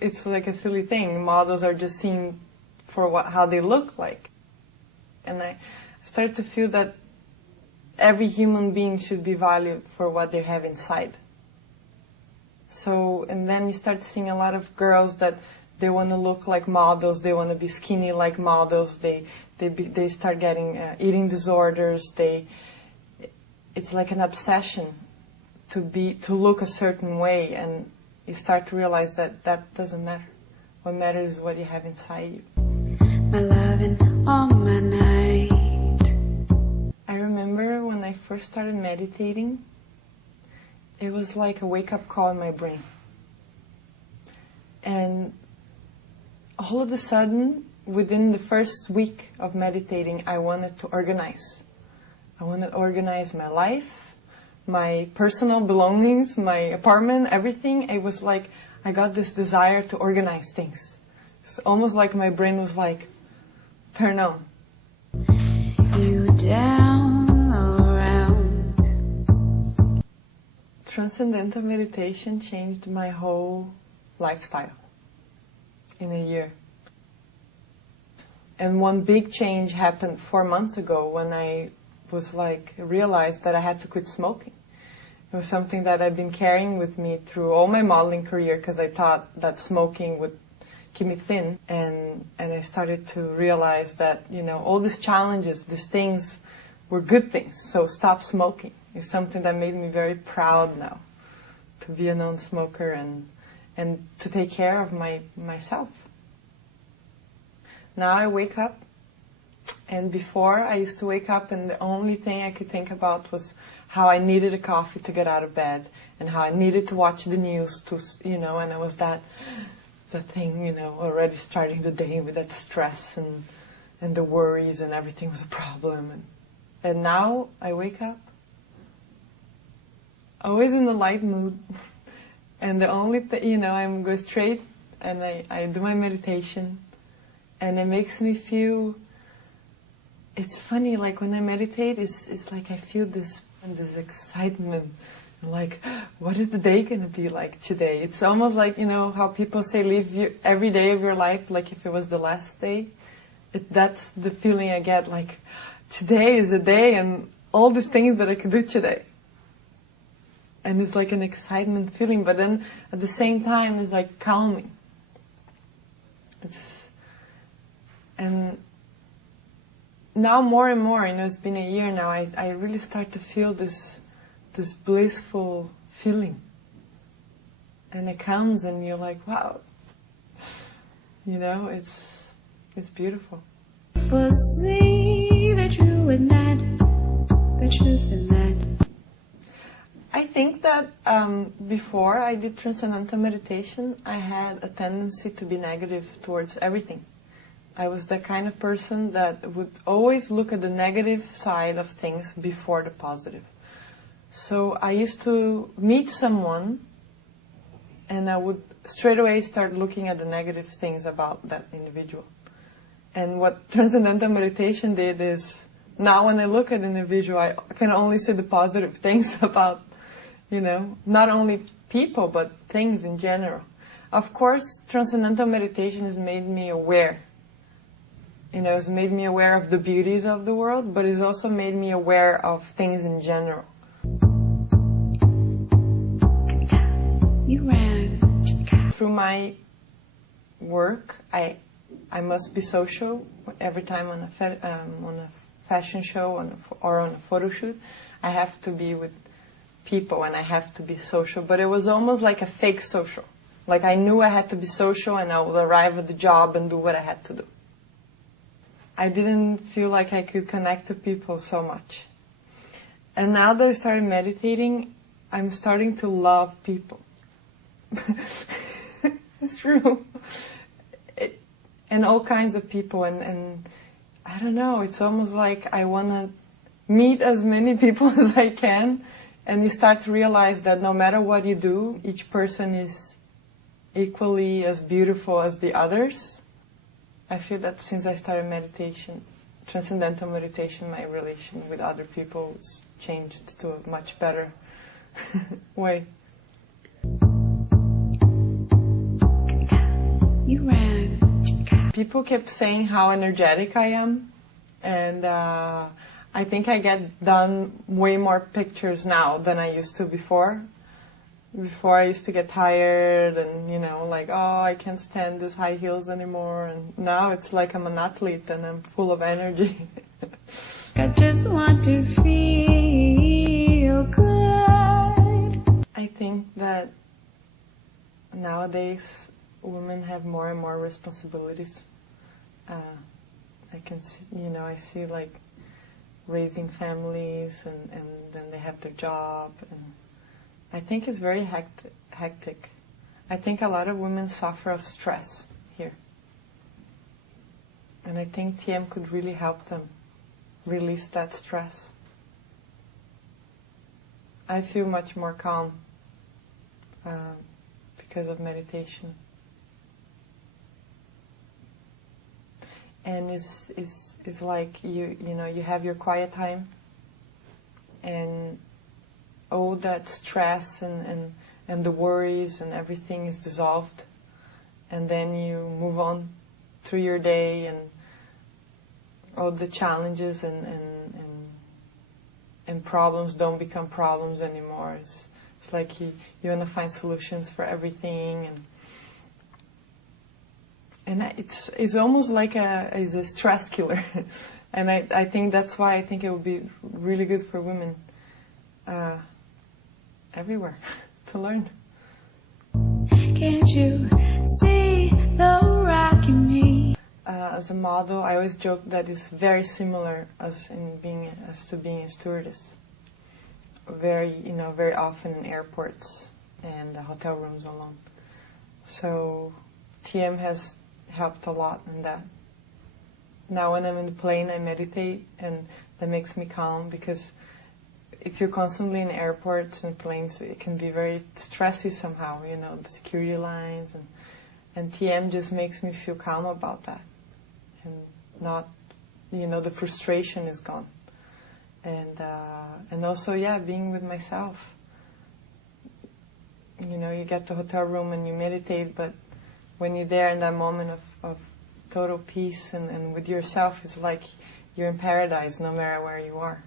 it's like a silly thing. Models are just seen for how they look like. And I started to feel that every human being should be valued for what they have inside. So, and then you start seeing a lot of girls that they want to look like models, they want to be skinny like models, they start getting eating disorders, it's like an obsession to look a certain way, and you start to realize that that doesn't matter. What matters is what you have inside you. My loving all my night. I remember when I first started meditating, it was like a wake-up call in my brain. And all of a sudden, within the first week of meditating, I wanted to organize. I wanted to organize my life, my personal belongings, my apartment, everything. It was like I got this desire to organize things. It's almost like my brain was like, turn on. You down around. Transcendental meditation changed my whole lifestyle in a year. And one big change happened 4 months ago when I was realized that I had to quit smoking. It was something that I've been carrying with me through all my modeling career, because I thought that smoking would keep me thin. And I started to realize that, all these challenges, these things were good things. So stop smoking is something that made me very proud now to be a non-smoker and to take care of myself. Now I wake up, and before I used to wake up and the only thing I could think about was how I needed a coffee to get out of bed, and how I needed to watch the news and I was that thing, already starting the day with that stress and the worries, and everything was a problem. And now I wake up, always in the light mood, and the only thing, I go straight and I do my meditation, and it makes me feel, it's funny, like when I meditate, it's like I feel this excitement, like, what is the day going to be like today? It's almost like, how people say live every day of your life like if it was the last day. That's the feeling I get, like, today is a day and all these things that I could do today. And it's like an excitement feeling, but then at the same time it's like calming. And now more and more, it's been a year now, I really start to feel this blissful feeling. And it comes and you're like, wow. It's beautiful. Foresee the truth in that, the truth in that. I think that before I did Transcendental meditation, I had a tendency to be negative towards everything. I was the kind of person that would always look at the negative side of things before the positive. So I used to meet someone and I would straight away start looking at the negative things about that individual. And what Transcendental meditation did is, now when I look at an individual, I can only see the positive things about, not only people, but things in general. Of course, Transcendental meditation has made me aware. It's made me aware of the beauties of the world, but it's also made me aware of things in general. Through my work, I must be social. Every time on a fashion show or on a photo shoot, I have to be with people and I have to be social. But it was almost like a fake social. Like I knew I had to be social and I would arrive at the job and do what I had to do. I didn't feel like I could connect to people so much. And now that I started meditating, I'm starting to love people. It's true. And all kinds of people. And I don't know, it's almost like I want to meet as many people as I can. And you start to realize that no matter what you do, each person is equally as beautiful as the others. I feel that since I started meditation, Transcendental meditation, my relation with other people has changed to a much better way. you ran. People kept saying how energetic I am, and I think I get done way more pictures now than I used to before. Before I used to get tired and, you know, like, oh, I can't stand these high heels anymore. And now it's like I'm an athlete and I'm full of energy. I just want to feel good. I think that nowadays women have more and more responsibilities. I can see, you know, I see like raising families and then they have their job, and I think it's very hectic. I think a lot of women suffer of stress here. And I think TM could really help them release that stress. I feel much more calm because of meditation. And it's like you know, you have your quiet time, and all that stress and the worries and everything is dissolved, and then you move on through your day, and all the challenges and problems don't become problems anymore. It's like you want to find solutions for everything, and it's almost like it's a stress killer. And I think that's why I think it would be really good for women everywhere to learn. Can't you see the rock in me? As a model, I always joke that it's very similar as to being a stewardess. Very often in airports and hotel rooms alone. So TM has helped a lot in that. Now when I'm in the plane, I meditate, and that makes me calm, because if you're constantly in airports and planes, it can be very stressy somehow, you know, the security lines, and TM just makes me feel calm about that, and not, you know, the frustration is gone, and also, yeah, being with myself. You know, you get to the hotel room and you meditate, but when you're there in that moment of total peace and with yourself, it's like you're in paradise no matter where you are.